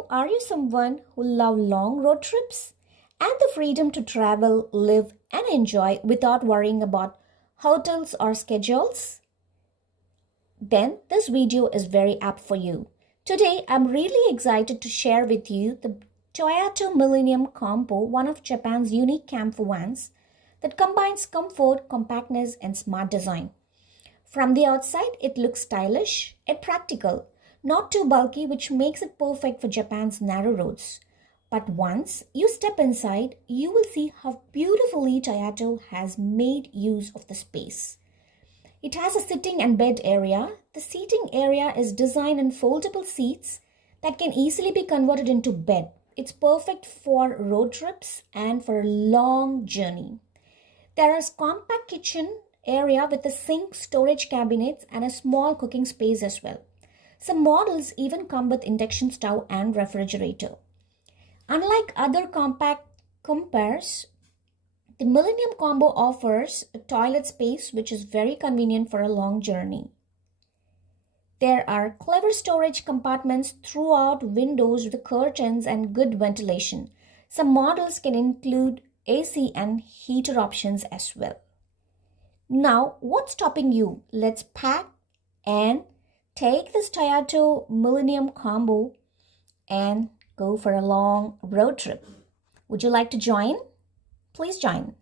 So, are you someone who love long road trips and the freedom to travel, live and enjoy without worrying about hotels or schedules? Then this video is very apt for you. Today, I'm really excited to share with you the Toyota Millennium Compo, one of Japan's unique camper vans that combines comfort, compactness and smart design. From the outside, it looks stylish and practical, not too bulky, which makes it perfect for Japan's narrow roads. But once you step inside, you will see how beautifully Toyota has made use of the space. It has a sitting and bed area. The seating area is designed in foldable seats that can easily be converted into bed. It's perfect for road trips and for a long journey. There is compact kitchen area with a sink, storage cabinets and a small cooking space as well. Some models even come with induction stove and refrigerator. Unlike other compact compares, the Millennium Combo offers a toilet space which is very convenient for a long journey. There are clever storage compartments throughout windows with curtains and good ventilation. Some models can include AC and heater options as well. Now, what's stopping you? Let's pack and take this Toyota Millennium Combo and go for a long road trip. Would you like to join? Please join.